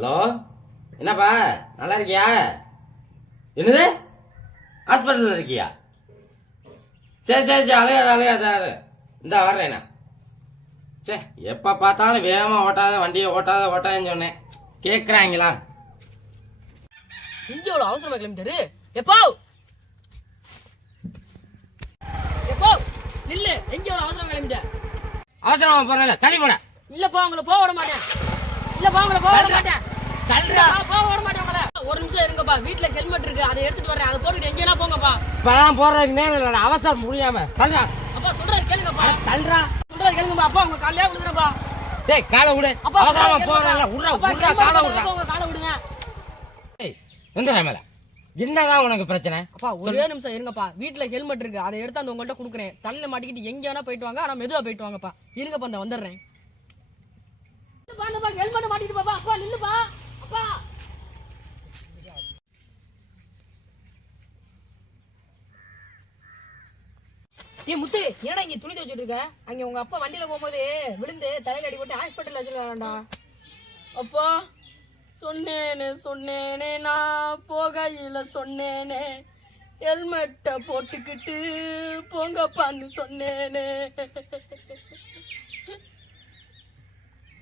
Hello, என்னப்பா நல்லா இருக்கியா? என்னது, ஹாஸ்பிட்டலில் இருக்கியா? சரி சரி சரி, அலையாது இந்த வர்றேண்ணா. சே, எப்போ பார்த்தாலும் வேகமாக ஓட்டாத வண்டியை ஓட்டாதன்னு சொன்னேன், கேட்குறாங்களா? இங்கே எவ்வளோ அவசரமாக கிளம்பிட்டாரு. எப்போ எப்போ நில்லு, எங்கே எவ்வளோ அவசரமாக கிளம்பிட்ட? அவசரமாக போகிறல, தள்ளி போட. இல்லைப்பா, உங்களை போக விட மாட்டேன். இல்லைப்பா, உங்களை போக விட மாட்டேன். போக விட மாட்டேன் உங்களை. ஒரு நிமிஷம் இருங்கப்பா, வீட்டில் ஹெல்மெட் இருக்கு, அதை எடுத்துட்டு வரேன். அதை போட்டுட்டு எங்கேயா போங்கப்பா. இப்பெல்லாம் போடுறதுக்கு நேரம் இல்லைடா, அவசரம் முடியாம. தள்ளுறா அப்பா, சொல்றது கேளுங்கப்பா. தள்ளுறா, சொல்றது கேளுங்கப்பா. அப்பா, உங்க காலையா விடுறப்பா. டேய், காலை விடு. அவசரமா போறேன்ல, உட்றா காலை விடுறா. உங்க காலை விடுங்க. டேய், எந்திரா மேல. என்னதான் உனக்கு பிரச்சனை? அப்பா, ஒரே நிமிஷம் இருங்கப்பா, வீட்டுல ஹெல்மெட் இருக்கு, அதை எடுத்து அந்த உங்கள்கிட்ட கொடுக்குறேன். தலையில மாட்டிக்கிட்டு எங்க வேணா போயிட்டு வாங்க, ஆனா மெதுவா போயிட்டு வாங்கப்பா. இருங்கப்பா, இந்த வந்துடுறேன். ஹெல்மெட் மாட்டிட்டு பாப்பா. அப்பா நில்லுப்பா. அப்பா, ஏ முத்து, ஏன்னா இங்க துணி துவச்சிட்டு இருக்க? அங்க உங்க அப்பா வண்டியில போகும்போது விழுந்து தலையில அடிபட்டு ஹாஸ்பிட்டல் வச்சிருக்காண்டா. அப்பா, சொன்னேனே நான் போகையில சொன்னேனே, ஹெல்மெட்டை போட்டுக்கிட்டு போங்கப்பான்னு சொன்னேனே.